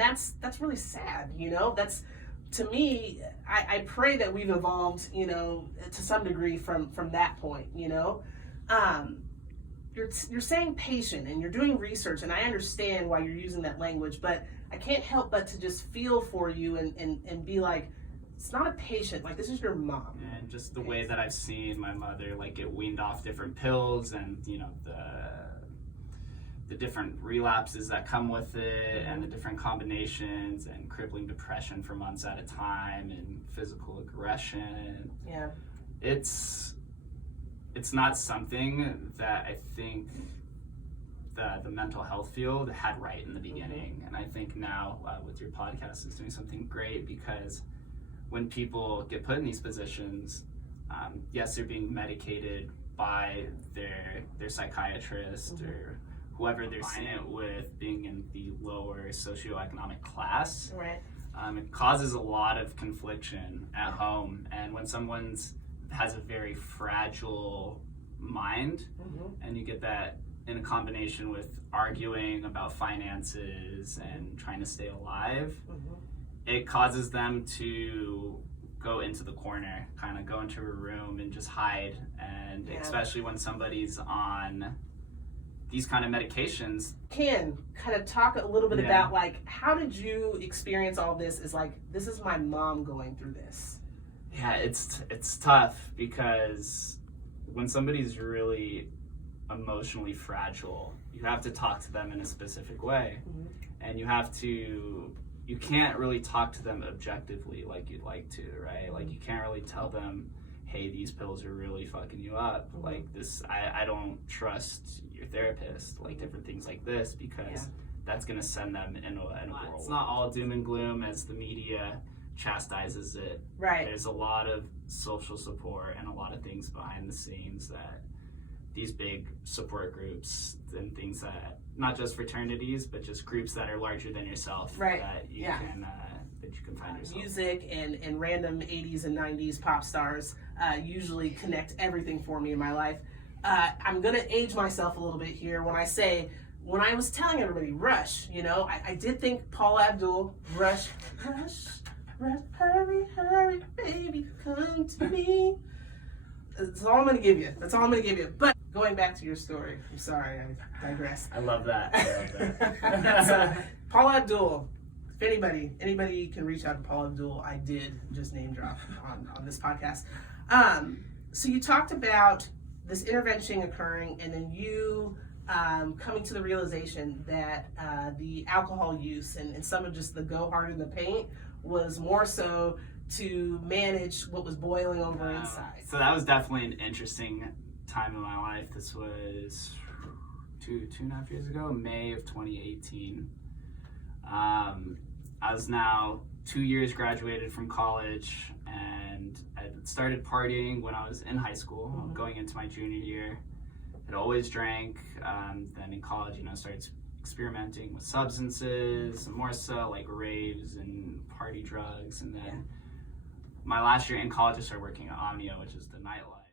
And that's really sad, you know? That's, to me, I pray that we've evolved, you know, to some degree from that point, you know? You're saying patient and you're doing research, and I understand why you're using that language, but I can't help but to just feel for you and be like, it's not a patient, like this is your mom. And just the way that I've seen my mother like get weaned off different pills, and you know, the different relapses that come with it, and the different combinations, and crippling depression for months at a time, and physical aggression. Yeah. It's not something that I think the mental health field had right in the beginning. And I think now with your podcast is doing something great, because when people get put in these positions, yes, they're being medicated by their psychiatrist or whoever they're seeing it with, being in the lower socioeconomic class. Right. It causes a lot of confliction at home. And when someone has a very fragile mind, and you get that in a combination with arguing about finances and trying to stay alive, it causes them to go into the corner, kind of go into a room and just hide. And especially when somebody's on these kind of medications. Can kind of talk a little bit about, like, how did you experience all this? Is like, this is my mom going through this. Yeah, it's tough, because when somebody's really emotionally fragile, you have to talk to them in a specific way. And you can't really talk to them objectively like you'd like to, right? Like, you can't really tell them, hey, these pills are really fucking you up. Like this, I don't trust your therapist, like different things like this, because that's gonna send them in a world. It's not all doom and gloom as the media chastises it. Right. There's a lot of social support and a lot of things behind the scenes, that these big support groups and things that, not just fraternities, but just groups that are larger than yourself, that you can find yourself. Music and random 80s and 90s pop stars usually connect everything for me in my life. I'm gonna age myself a little bit here when I say, when I was telling everybody Rush, you know, I did think Paula Abdul, Rush, hurry, hurry, baby, come to me. That's all I'm gonna give you. But going back to your story, I'm sorry, I digress. I love that. So, Paula Abdul, if anybody can reach out to Paula Abdul, I did just name drop on this podcast. So you talked about this intervention occurring, and then you coming to the realization that the alcohol use and some of just the go hard in the paint was more so to manage what was boiling over inside. So that was definitely an interesting time in my life. This was two and a half years ago, May of 2018. I was now 2 years graduated from college, and I started partying when I was in high school, going into my junior year. I'd always drank. Then in college, started experimenting with substances, more so like raves and party drugs. And then my last year in college, I started working at Omnia, which is the nightlife.